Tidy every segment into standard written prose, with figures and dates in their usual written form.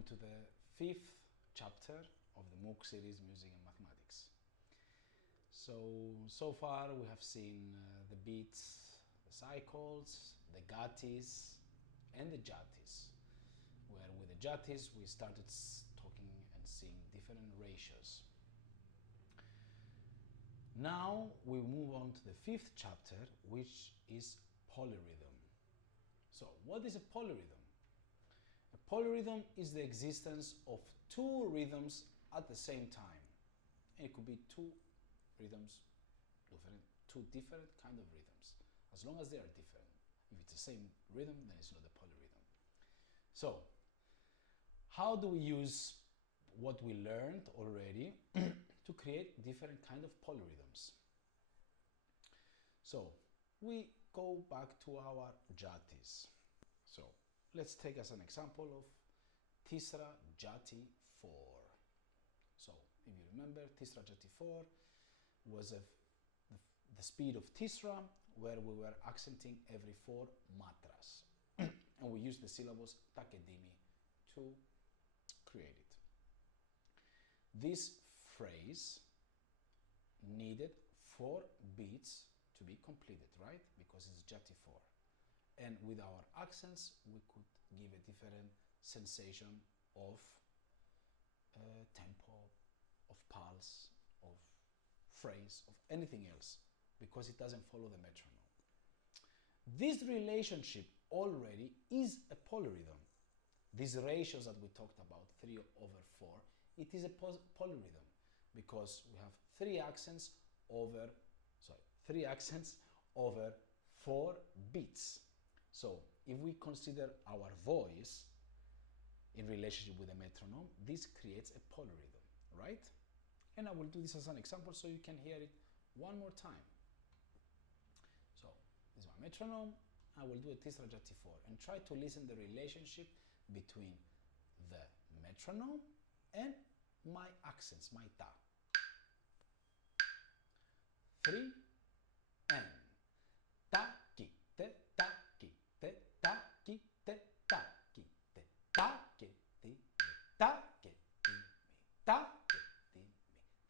welcome to the 5th chapter of the MOOC series Music and Mathematics. So far we have seen the beats, the cycles, the gutties and the jutties, where with the jutties we started talking and seeing different ratios. Now we move on to the 5th chapter, which is polyrhythm. So what is a polyrhythm? A polyrhythm is the existence of two rhythms at the same time. And it could be two rhythms, two different kind of rhythms, as long as they are different. If it's the same rhythm, then it's not a polyrhythm. So, how do we use what we learned already to create different kind of polyrhythms? So, we go back to our jutties. So, let's take as an example of Tisra Jati 4. So, if you remember, Tisra Jati 4 was the speed of Tisra, where we were accenting every 4 matras. And we used the syllables takedimi to create it. This phrase needed 4 beats to be completed, right? Because it's Jati 4. And with our accents, we could give a different sensation of tempo, of pulse, of phrase, of anything else, because it doesn't follow the metronome. This relationship already is a polyrhythm. These ratios that we talked about, 3/4, it is a polyrhythm because we have 3 accents over 4 beats. So if we consider our voice in relationship with the metronome, this creates a polyrhythm, right? And I will do this as an example so you can hear it one more time. So this is my metronome. I will do a Tisra Jati 4 and try to listen the relationship between the metronome and my accents, my ta. 3 and ta ki te ta ki te ta ki te ta ki te ta ki ti mi ta ki ti mi ta ki ti mi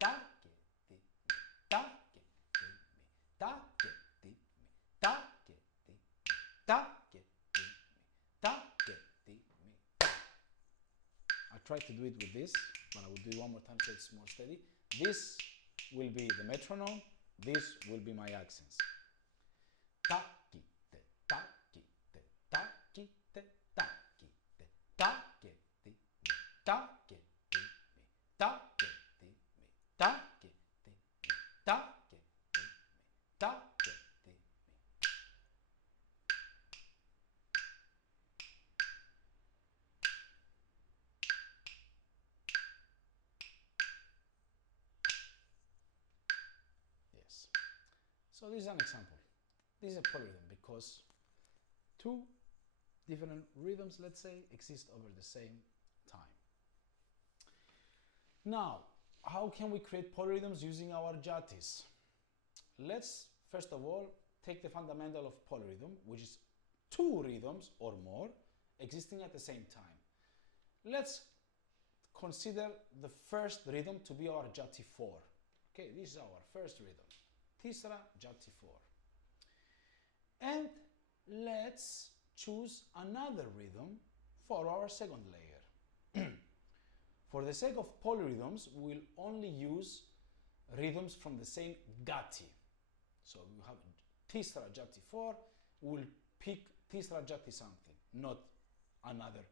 ta ki ti mi ta ki ti mi ta ki ti mi ta ki ti mi ta ki ti mi ta ki ti mi ta. I try to do it with this, but I will do it one more time so it's more steady. This will be the metronome. This will be my accents. Ta ki te ta ki te ta ki te ta ki te ta ki ti mi ta ki ti mi ta ki ti mi ta ki ti mi ta ki ti mi ta ki ti mi. Yes. So this is an example. This is a polyrhythm because 2 different rhythms, let's say, exist over the same time. Now, how can we create polyrhythms using our jutties? Let's first of all take the fundamental of polyrhythm, which is 2 rhythms or more existing at the same time. Let's consider the first rhythm to be our Jati 4. Okay, this is our first rhythm, Tisra Jati 4. And let's choose another rhythm for our second layer. For the sake of polyrhythms, we'll only use rhythms from the same gati. So we have Tisra Jati 4, we'll pick Tisra Jati something, not another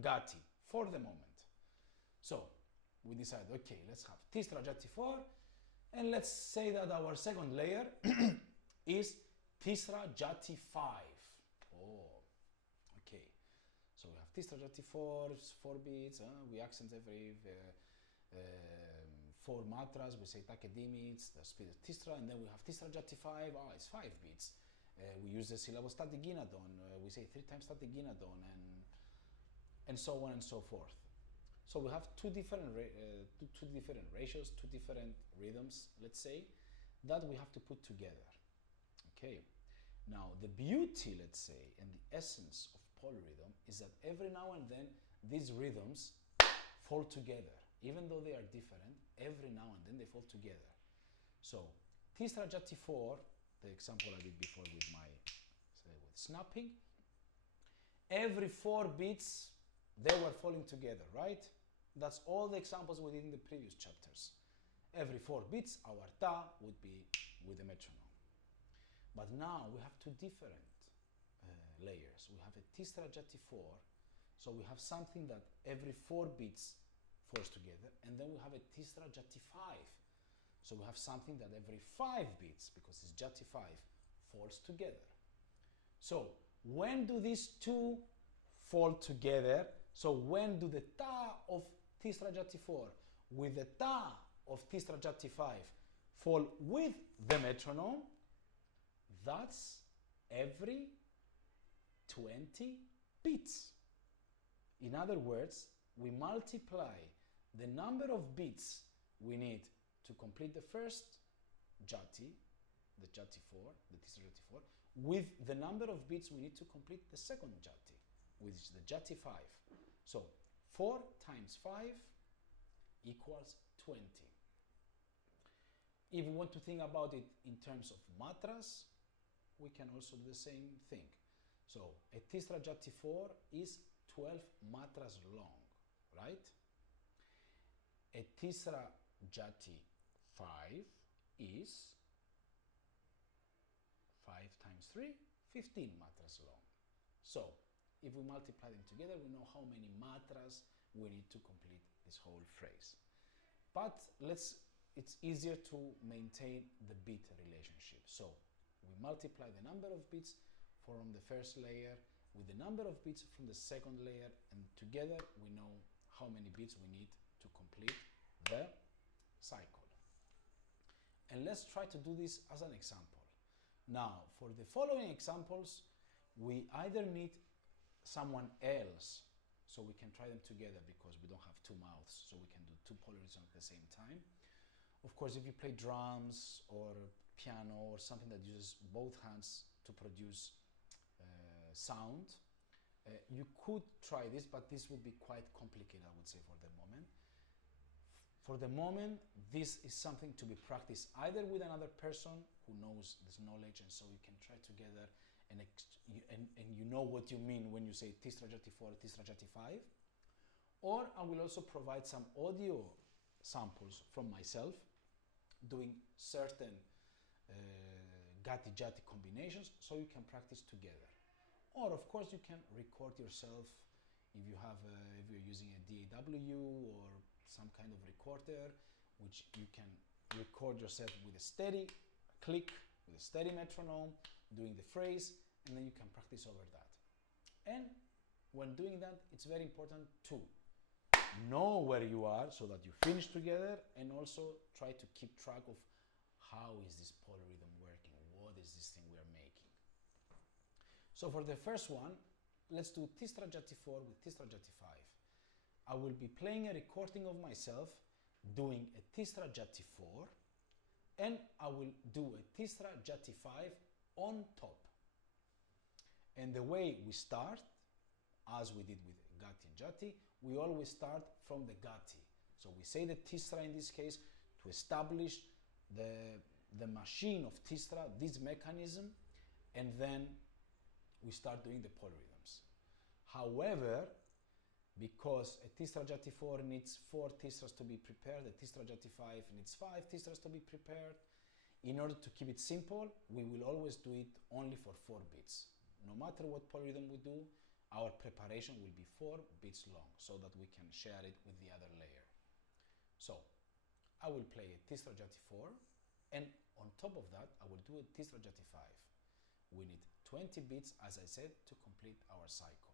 gati for the moment. So we decide, okay, let's have Tisra Jati 4, and let's say that our second layer is Tisra Jati 5. Oh, okay. So we have Tisra Jati 4 beats, we accent every 4 matras, we say takedimi, it's the speed of Tisra, and then we have Tisra Jati 5, it's 5 beats. We use the syllable statiginaton, we say 3 times statiginaton, and so on and so forth. So we have 2 different ratios, 2 different rhythms, let's say, that we have to put together. Okay. Now the beauty, let's say, and the essence of polyrhythm is that every now and then these rhythms fall together. Even though they are different, every now and then they fall together. So Tisra Jati 4, the example I did before with my with snapping, every 4 beats they were falling together, right? That's all the examples we did in the previous chapters. Every 4 beats, our ta would be with the metronome. But now we have 2 different layers. We have a Tisra Jati 4, so we have something that every 4 beats falls together, and then we have a Tisra Jati 5. So we have something that every 5 beats, because it's Jati 5, falls together. So when do these 2 fall together? So when do the ta of Tisra Jati 4 with the ta of Tisra Jati 5 fall with the metronome? That's every 20 beats. In other words, we multiply the number of beats we need to complete the first jati, the jati 4, the Tisra Jati 4, with the number of beats we need to complete the second jati, which is the jati 5. So 4 times 5 equals 20. If we want to think about it in terms of matras, we can also do the same thing. So a Tisra Jati 4 is 12 matras long, right? A Tisra Jati 5 is 5 times 3, 15 matras long. So if we multiply them together, we know how many matras we need to complete this whole phrase. But it's easier to maintain the beat relationship. So we multiply the number of beats from the first layer with the number of beats from the second layer, and together we know how many beats we need to complete the cycle. And let's try to do this as an example. Now, for the following examples, we either need someone else, so we can try them together because we don't have 2 mouths, so we can do 2 polyrhythms at the same time. Of course, if you play drums or piano or something that uses both hands to produce sound, you could try this, but this would be quite complicated, I would say, for the moment. For the moment, this is something to be practiced either with another person who knows this knowledge, and so you can try together and you know what you mean when you say Tisra Jati 4, Tisra Jati 5. Or I will also provide some audio samples from myself doing certain Gati Jati combinations, so you can practice together. Or of course you can record yourself if you have if you're using a DAW or some kind of recorder, which you can record yourself with a steady click, with a steady metronome, doing the phrase, and then you can practice over that. And when doing that, it's very important to know where you are so that you finish together, and also try to keep track of how is this polyrhythm working, what is this thing we are making. So for the first one, let's do Tisra Jati 4 with Tisra Jati 5. I will be playing a recording of myself doing a Tisra Jati 4, and I will do a Tisra Jati 5 on top. And the way we start, as we did with Gati and Jati, we always start from the Gati. So we say the Tisra in this case to establish the machine of Tisra, this mechanism, and then we start doing the polyrhythms. However, because a Tisra Jati 4 needs 4 Tisras to be prepared, a Tisra Jati 5 needs 5 Tisras to be prepared. In order to keep it simple, we will always do it only for 4 beats. No matter what polyrhythm we do, our preparation will be 4 beats long, so that we can share it with the other layer. So, I will play a Tisra Jati 4, and on top of that, I will do a Tisra Jati 5. We need 20 beats, as I said, to complete our cycle.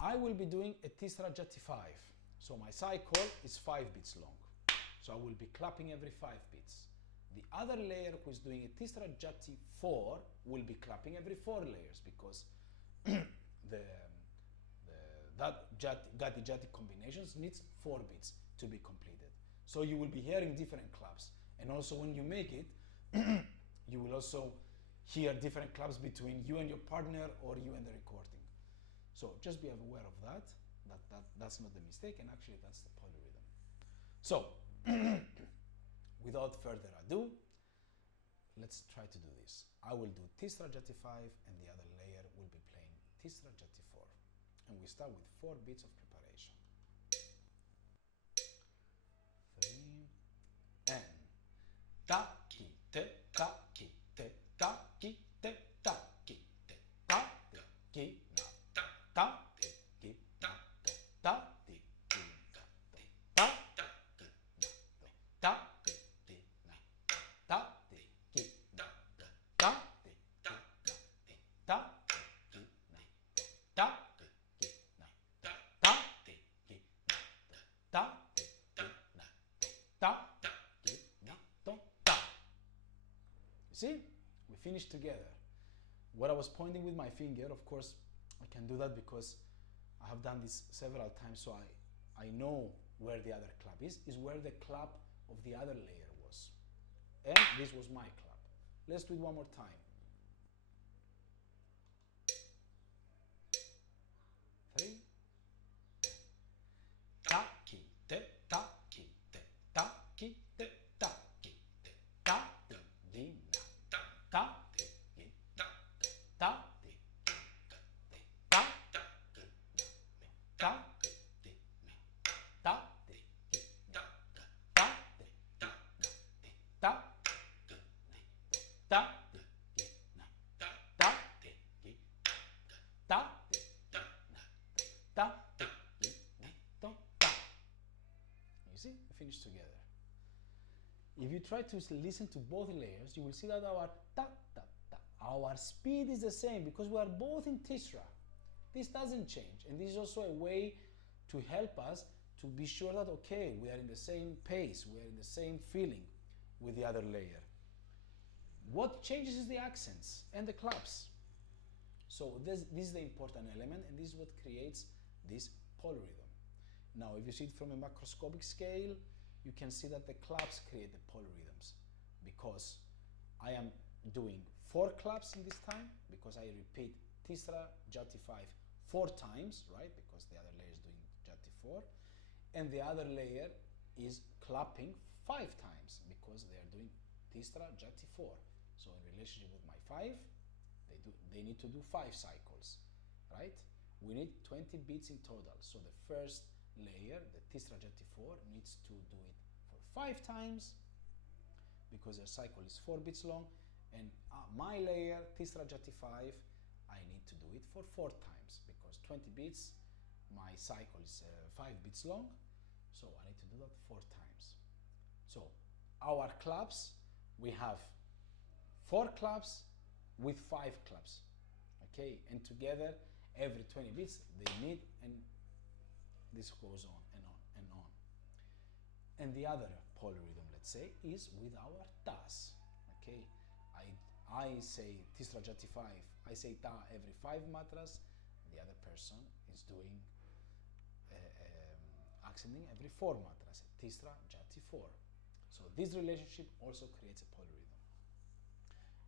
I will be doing a Tisra Jati 5. So my cycle is 5 beats long. So I will be clapping every 5 beats. The other layer who is doing a Tisra Jati 4 will be clapping every 4 layers, because that Gati Jati combinations needs 4 beats to be completed. So you will be hearing different claps. And also when you make it, you will also hear different claps between you and your partner, or you and the recording. So just be aware of that. that's not the mistake, and actually that's the polyrhythm. So, without further ado, let's try to do this. I will do Tisra Jati 5 and the other layer will be playing Tisra Jati 4. And we start with 4 beats of preparation. 3 and ta ki te ta ki te ta ki te ta ki te ta te ki na ta ta te ki ta te ta te ki na te ta ta ki na te ta ki te na ta te ki na te ta te ki na te ta te ki na te ta te ki na te ta te ki na te ta te ki na te ta ta ki na to ta. You see, we finished together. What I was pointing with my finger, of course, I can do that because I have done this several times, so I know where the other clap is where the clap of the other layer was. And this was my clap. Let's do it one more time. 3. Ta ki te ta ki te ta ki te ta ki te ta te di na ta ta te ki ta te ta te ki te ta ta ki na ta ki te na ta te ki na ta te ta na te ta ki na ta te ki na ta te ki ta te ta na ta te ki na to ta. You see, we finished together. If you try to listen to both layers, you will see that our ta ta ta, our speed is the same because we are both in Tisra. This doesn't change, and this is also a way to help us to be sure that okay, we are in the same pace, we are in the same feeling with the other layer. What changes is the accents and the claps. So this is the important element, and this is what creates this polyrhythm. Now, if you see it from a macroscopic scale, you can see that the claps create the polyrhythms because I am doing 4 claps in this time because I repeat Tisra Jati 5 4 times, right? Because the other layer is doing Jati 4, and the other layer is clapping 5 times because they are doing Tisra Jati 4. So in relationship with my 5, they need to do 5 cycles, right? We need 20 beats in total. So the first layer, the Tisra Jati 4, needs to do it for 5 times because their cycle is 4 beats long, and my layer, Tisra Jati 5, I need to do it for 4 times because 20 beats, my cycle is 5 beats long, so I need to do that 4 times. So our claps, we have 4 claps with 5 claps, okay? And together, every 20 beats, they need, and this goes on and on and on. And the other polyrhythm, let's say, is with our tas, okay? I say Tisra Jati 5, I say ta every 5 matras, the other person is doing accenting every 4 matras, Tisra Jati 4. So this relationship also creates a polyrhythm.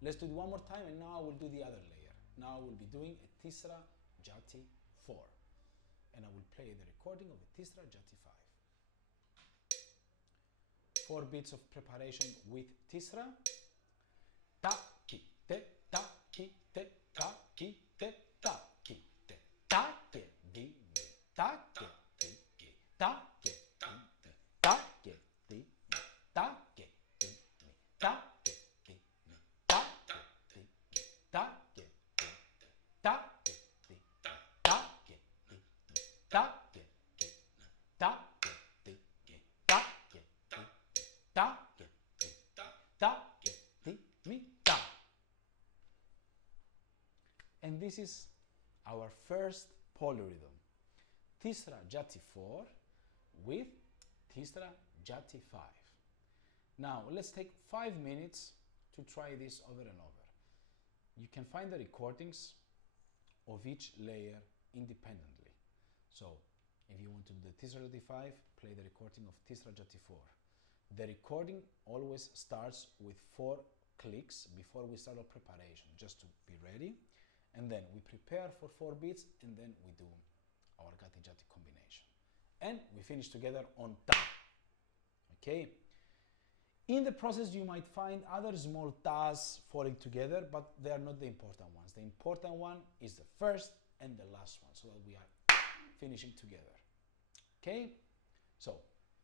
Let's do it one more time, and now we'll do the other layer. Now we'll be doing a Tisra Jati 4. And I will play the recording of the Tisra Jati 5. 4 beats of preparation with Tisra. Ta ki te ta ki te ta ki te ta ki te ta ke di mi ta ke di ki ta ke di mi ta ke di mi ta ke di mi ta ke di mi ta ke di mi ta ke di mi ta ke di mi ta ke di mi ta ke di mi ta ke di mi ta ke di mi ta ke di ta ke di mi ta. And this is our first polyrhythm, Tisra Jati 4 with Tisra Jati 5. Now let's take 5 minutes to try this over and over. You can find the recordings of each layer independently. So if you want to do the Tisra Jati 5, play the recording of Tisra Jati 4. The recording always starts with 4 clicks before we start our preparation, just to be ready. And then we prepare for 4 beats, and then we do our gati-jati combination. And we finish together on ta. Okay? In the process, you might find other small tas falling together, but they are not the important ones. The important one is the first and the last one, so that we are finishing together. Okay? So,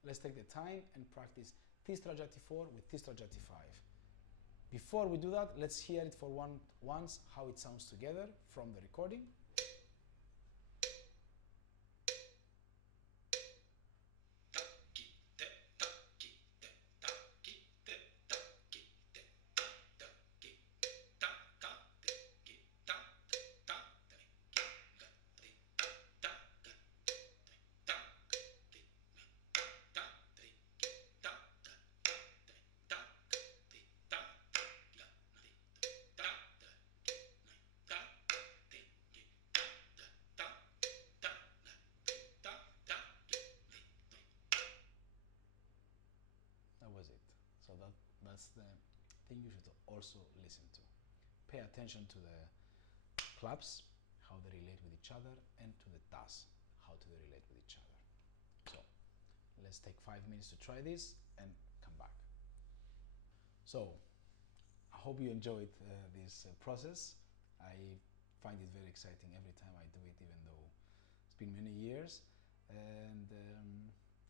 let's take the time and practice Tisra Jati 4 with Tisra Jati 5. Before we do that, let's hear it for once, how it sounds together from the recording. So that's the thing you should also listen to. Pay attention to the claps, how they relate with each other, and to the tas, how do they relate with each other. So let's take 5 minutes to try this and come back. So I hope you enjoyed this process. I find it very exciting every time I do it, even though it's been many years. And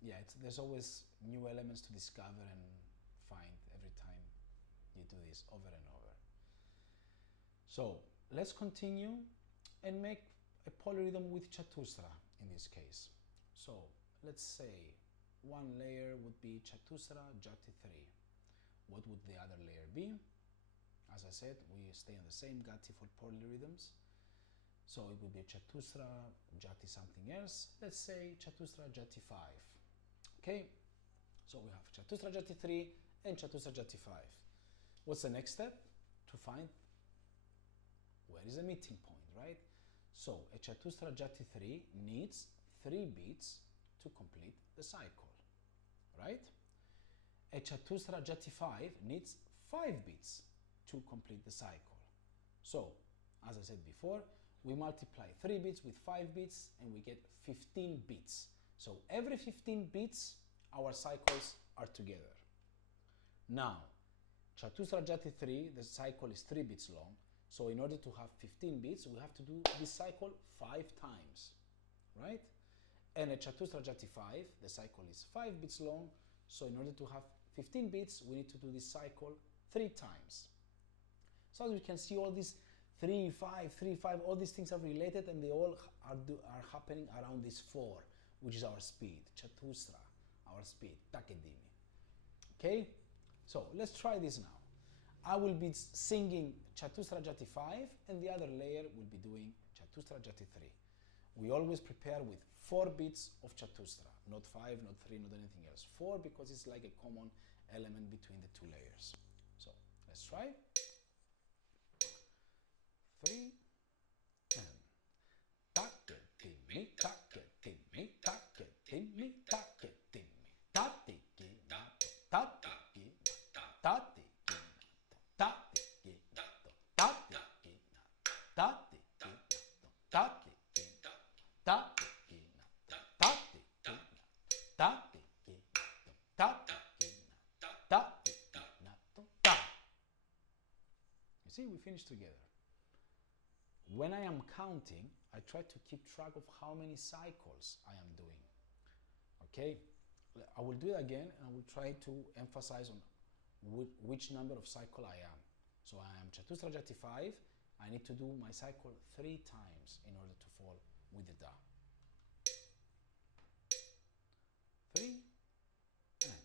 yeah, there's always new elements to discover and find every time you do this over and over. So let's continue and make a polyrhythm with Chatusra in this case. So let's say one layer would be Chatusra Jati 3. What would the other layer be? As I said, we stay on the same gati for polyrhythms. So it would be Chatusra Jati something else. Let's say Chatusra Jati 5. Okay? So we have Chatusra Jati 3 and Chatusra Jati 5. What's the next step? To find where is the meeting point, right? So a Chatusra Jati 3 needs 3 beats to complete the cycle, right? A Chatusra Jati 5 needs 5 beats to complete the cycle. So, as I said before, we multiply 3 beats with 5 beats and we get 15 beats. So every 15 beats, our cycles are together. Now, Chatusra Jati 3, the cycle is 3 beats long. So in order to have 15 beats, we have to do this cycle 5 times, right? And a Chatusra Jati 5, the cycle is 5 beats long. So in order to have 15 beats, we need to do this cycle 3 times. So as you can see, all these 3, 5, 3, 5, all these things are related and they all are happening around this 4, which is our speed, Chatusra, our speed, Takedimi. Okay? So let's try this now. I will be singing Chatusra Jati 5 and the other layer will be doing Chatusra Jati 3. We always prepare with 4 beats of Chatusra, not 5, not 3, not anything else. 4 because it's like a common element between the 2 layers. So let's try. 3 and Takedimi, Takedimi, Takedimi, Takedimi, Tatikinato, Tatikinato, Tatikinato. You see, we finish together. When I am counting, I try to keep track of how many cycles I am doing. Okay? I will do it again and I will try to emphasize on which number of cycle I am. So I am Chatusra Jati 5. I need to do my cycle 3 times in order to fall with the Da. 3 and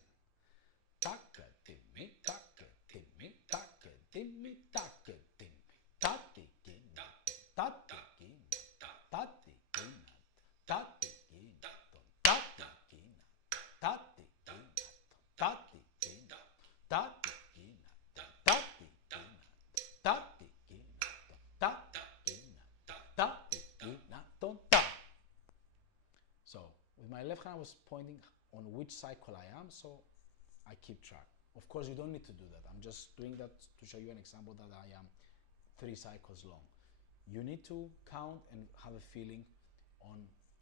Takedimi, Takedimi, Takedimi, Takedimi, Tatikinato, Tatikinato, Tatikinato, Tatikinato, Tatikinato, Tatikinato, Tatikinato. So with my left hand I was pointing on which cycle I am, so I keep track. Of course you don't need to do that. I'm just doing that to show you an example that I am 3 cycles long. You need to count and have a feeling on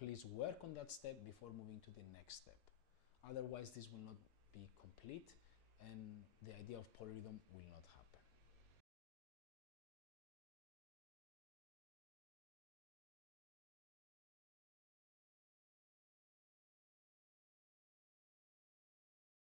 please work on that step before moving to the next step. Otherwise, this will not be complete and the idea of polyrhythm will not happen.